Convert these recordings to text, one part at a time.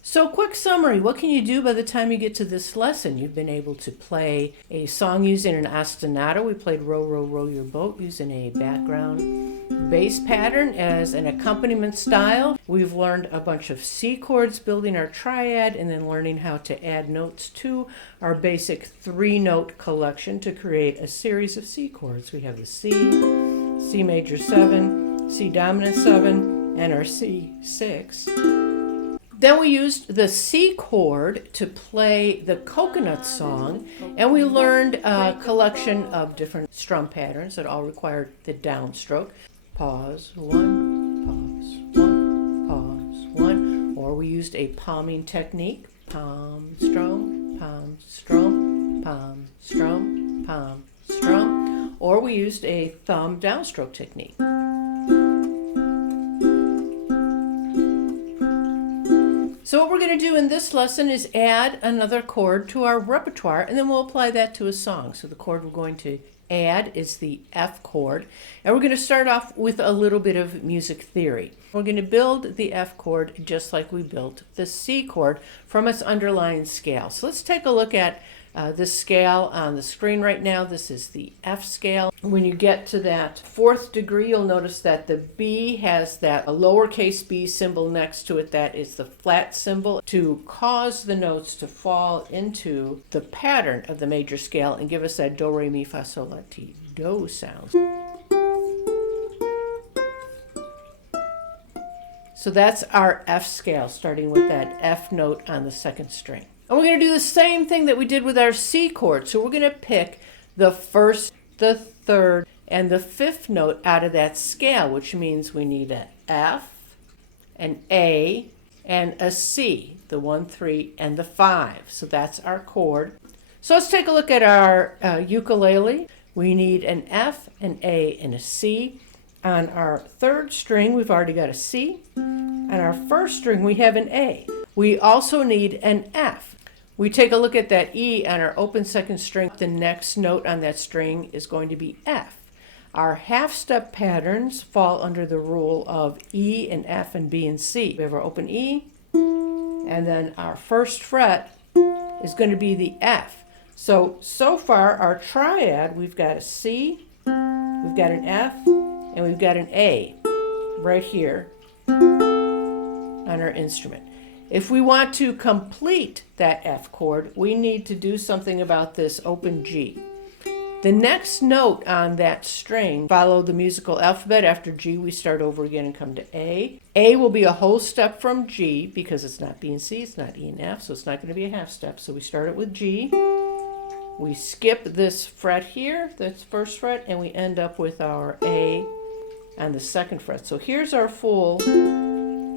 So, quick summary, what can you do by the time you get to this lesson? You've been able to play a song using an ostinato. We played Row, Row, Row Your Boat using a background bass pattern as an accompaniment style. We've learned a bunch of C chords, building our triad, and then learning how to add notes to our basic 3-note collection to create a series of C chords. We have the C, C major 7, C dominant 7, and our C6. Then we used the C chord to play the coconut song, and we learned a collection of different strum patterns that all required the downstroke. Pause, 1, pause, 1, pause, 1. Or we used a palming technique. Palm, strum, palm, strum, palm, strum, palm, strum. Or we used a thumb downstroke technique. So what we're going to do in this lesson is add another chord to our repertoire, and then we'll apply that to a song. So the chord we're going to add is the F chord, and we're going to start off with a little bit of music theory. We're going to build the F chord just like we built the C chord from its underlying scale. So let's take a look at this scale on the screen right now. This is the F scale. When you get to that 4th degree, you'll notice that the B has that a lowercase b symbol next to it. That is the flat symbol to cause the notes to fall into the pattern of the major scale and give us that do, re, mi, fa, sol, la, ti, do sound. So that's our F scale, starting with that F note on the 2nd string. And we're going to do the same thing that we did with our C chord. So we're going to pick the 1st, the 3rd, and the 5th note out of that scale, which means we need an F, an A, and a C, the 1, 3, and the 5. So that's our chord. So let's take a look at our ukulele. We need an F, an A, and a C. On our 3rd string, we've already got a C. On our 1st string, we have an A. We also need an F. We take a look at that E on our open 2nd string. The next note on that string is going to be F. Our half-step patterns fall under the rule of E and F and B and C. We have our open E, and then our 1st fret is going to be the F. So far our triad, we've got a C, we've got an F, and we've got an A right here on our instrument. If we want to complete that F chord, we need to do something about this open G. The next note on that string follow the musical alphabet. After G, we start over again and come to A. A will be a whole step from G because it's not B and C, it's not E and F, so it's not going to be a half step. So we start it with G. We skip this fret here, that's 1st fret, and we end up with our A on the 2nd fret. So here's our full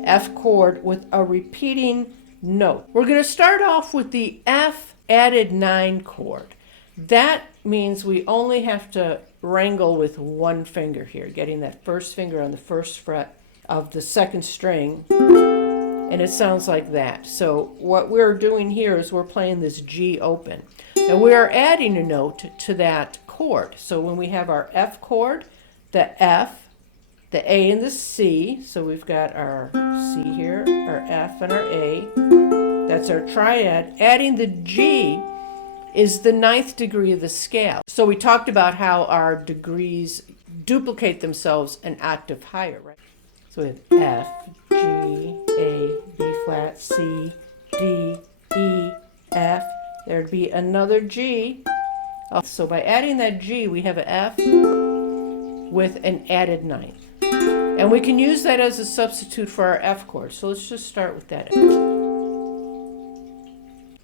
F chord with a repeating note. We're going to start off with the F added 9 chord. That means we only have to wrangle with one finger here, getting that 1st finger on the 1st fret of the 2nd string, and it sounds like that. So what we're doing here is we're playing this G open, and we are adding a note to that chord. So when we have our F chord, the F, the A and the C, so we've got our C here, our F and our A, that's our triad. Adding the G is the 9th degree of the scale. So we talked about how our degrees duplicate themselves an octave higher, right? So we have F, G, A, B flat, C, D, E, F. There'd be another G. So by adding that G, we have an F with an added 9th. And we can use that as a substitute for our F chord. So let's just start with that.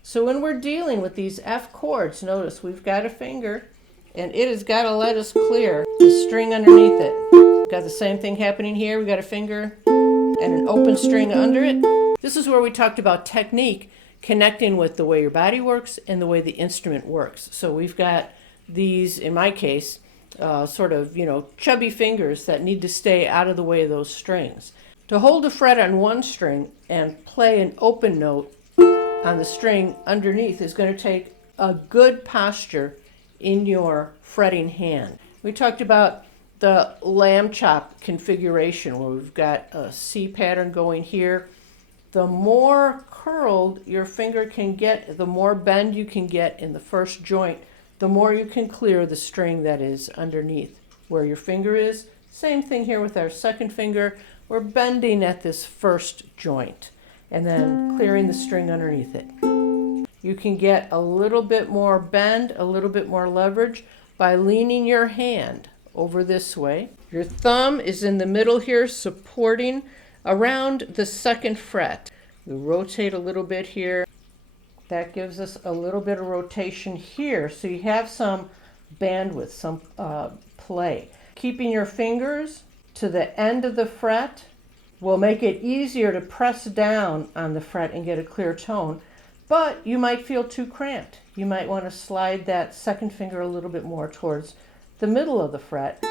So when we're dealing with these F chords, notice we've got a finger, and it has got to let us clear the string underneath it. We've got the same thing happening here. We've got a finger and an open string under it. This is where we talked about technique, connecting with the way your body works and the way the instrument works. So we've got these, in my case, sort of, chubby fingers that need to stay out of the way of those strings. To hold a fret on one string and play an open note on the string underneath is going to take a good posture in your fretting hand. We talked about the lamb chop configuration where we've got a C pattern going here, The more curled your finger can get, the more bend you can get in the first joint, the more you can clear the string that is underneath where your finger is. Same thing here with our second finger. We're bending at this first joint and then clearing the string underneath it. You can get a little bit more bend, a little bit more leverage by leaning your hand over this way. Your thumb is in the middle here, supporting around the second fret. We rotate a little bit here. That gives us a little bit of rotation here, so you have some bandwidth, some play. Keeping your fingers to the end of the fret will make it easier to press down on the fret and get a clear tone, but you might feel too cramped. You might want to slide that second finger a little bit more towards the middle of the fret.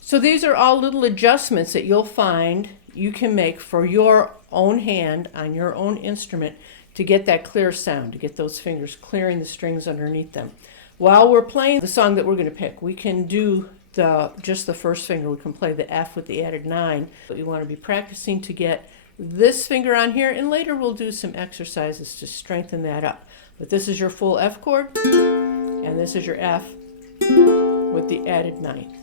So these are all little adjustments that you'll find you can make for your own hand on your own instrument to get that clear sound, to get those fingers clearing the strings underneath them. While we're playing the song that we're going to pick, we can do just the first finger. We can play the F with the added 9, but you want to be practicing to get this finger on here, and later we'll do some exercises to strengthen that up. But this is your full F chord, and this is your F with the added 9th.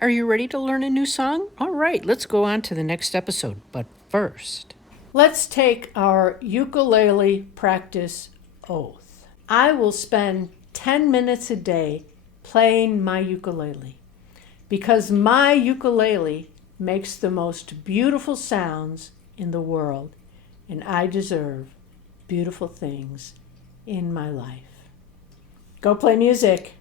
Are you ready to learn a new song? All right, let's go on to the next episode. But first, let's take our ukulele practice oath. I will spend 10 minutes a day playing my ukulele because my ukulele makes the most beautiful sounds in the world, and I deserve beautiful things in my life. Go play music.